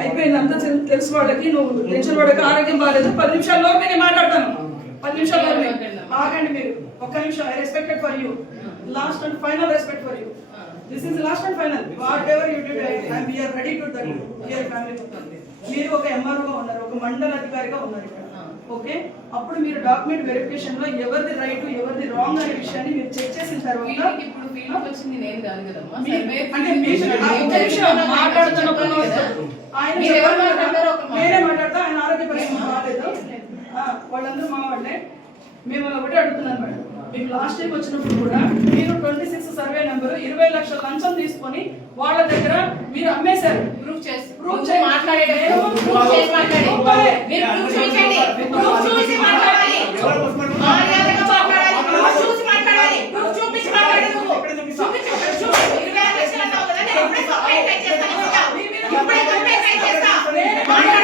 అయిపోయింది అంతా తెలుసు వాళ్ళకి నువ్వు టెన్షన్ పడక ఆరోగ్యం బాగాలేదు పది నిమిషాల్లో నేను మాట్లాడతాను. పది నిమిషాల్లో ఆగండి మీరు. ఒక్క నిమిషం. I respected for you. Last and final respect for you. This is last and final. Whatever you did I'm we are ready to that your family మీరు ఒక ఎంఆర్ఓగా ఉన్నారు ఒక మండల అధికారిగా ఉన్నారు ఇక్కడ. ఓకే? అప్పుడు మీరు డాక్యుమెంట్ వెరిఫికేషన్లో ఎవరిది రైట్ ఎవరిది రాంగ్ అనే విషయాన్ని మీరు చెక్ చేసిన తర్వాత ఇప్పుడు ఫీల్డ్కి వచ్చింది నేను కాదు కదమ్మా. అంటే ఫీల్డ్ మాట్లాడుతున్నప్పుడు. ఆయన. నేనే మాట్లాడతా ఆయన ఆరోగ్య పరిస్థితి బాగాలేదు వాళ్ళందరూ మా వాళ్ళే. మేము ఒకటే అడుగుతున్నాను మేడం. మీకు లాస్ట్ టైం వచ్చినప్పుడు కూడా మీరు ట్వంటీ సిక్స్ సర్వే నెంబర్ ఇరవై లక్షల లంచం తీసుకొని వాళ్ళ దగ్గర మీరు అమ్మేశారు. ప్రూఫ్ చేసి ప్రూఫ్ చేసి మాట్లాడి కంప్లైంట్ చేస్తాను ఇప్పుడే కంప్లైంట్ చేస్తాను